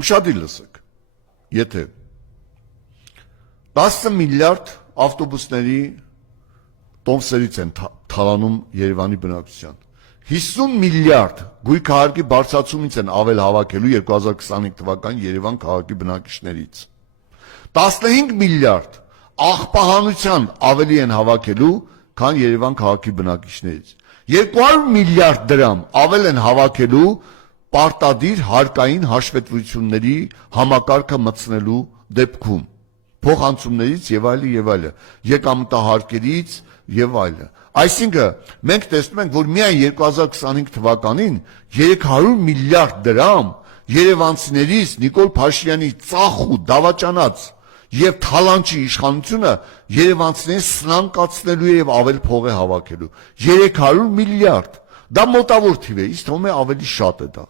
Ուշադիր լսեք, եթե 10 միլիարդ ավտոբուսների տոմսերից են թալանում Երևանի բնակչության, 50 միլիարդ գույքահարկի բարձրացումից են ավել հավաքելու 2025 թվականին Երևան քաղաքի բնակիչներից, 15 միլիարդ աղբահանության ավելի են հավաքելու, քան Երևան քաղաքի բնակիչներից, 200 միլիարդ դրամ ավել են հավաքելու պարտադիր հարկային հաշվետվությունների համակարգը մտցնելու դեպքում, փոխանցումներից եւ այլը, եկամտահարկերից եւ այլը։ Այսինքն մենք տեսնում ենք, որ միայն 2025 թվականին 300 միլիարդ դրամ երևանցիներից Նիկոլ Փաշինյանի ծախու դավաճանած եւ թալանչի իշխանությունը երևանցիներին սնանկացնելու եւ ավել փող է հավաքելու 300 միլիարդ, դա մոտավոր թիվ է, ինձ թվում է ավելի շատ է դա։